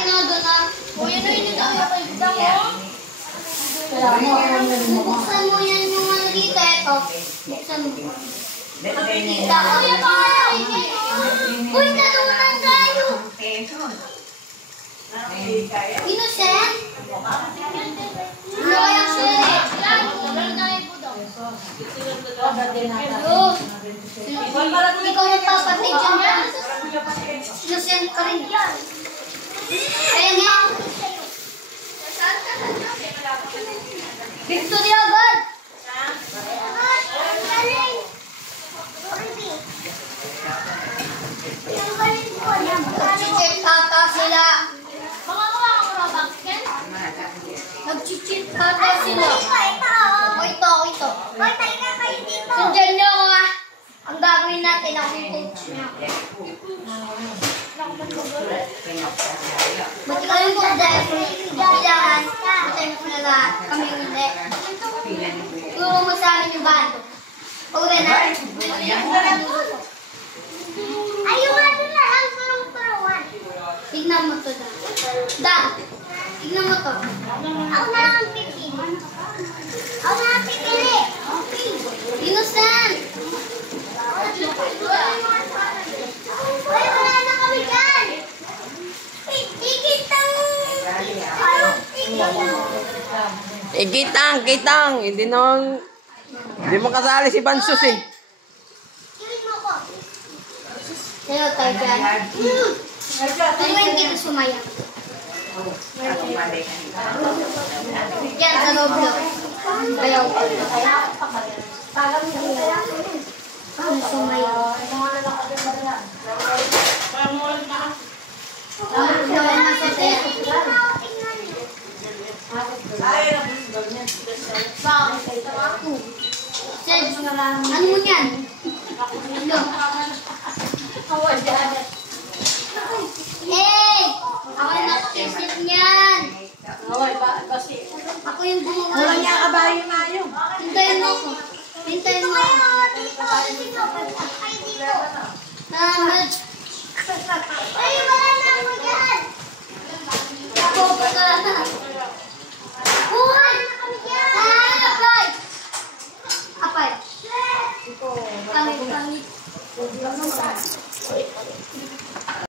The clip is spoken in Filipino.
tayo na doon na. O, yun na yun na kay Bidang mo. Buksan mo yan yung ano dito. Ito. Buksan mo. Makikita ko yung pangalan. Uy, nalunan tayo. Innocent? Ano kaya siya? Ikaw nagpapatid dyan. Innocent ka rin. Kaya nga. Victory agad! Nag-cheat ata sila. Nag-cheat ata sila. Ito. Sundan niyo ako ha. Ang gagawin natin ako yung coach niya. Buti kayo po dahil kailangan matay mo na lahat. Kami hindi. Turo mo sa amin yung bando. Pag na. Ayaw nga nila lang turong-turuan. Tignan mo to. Tignan mo to. Ako na ang pipili. Okay. Innocent! Ay, wala na kami dyan! Kitang. Hindi mo kasali si Bansus eh. Sino tayo dyan? Ano yung dito sumaya? Yan, sa Roblox. Ayaw. Ang sumaya. Ano mo yan? Hey! Ako yung nakisip niyan. Ako yung gumawa. Wala niya kabayo mayo. Hintayin mo ako. Ay, wala na ako dyan. Ako pa ka.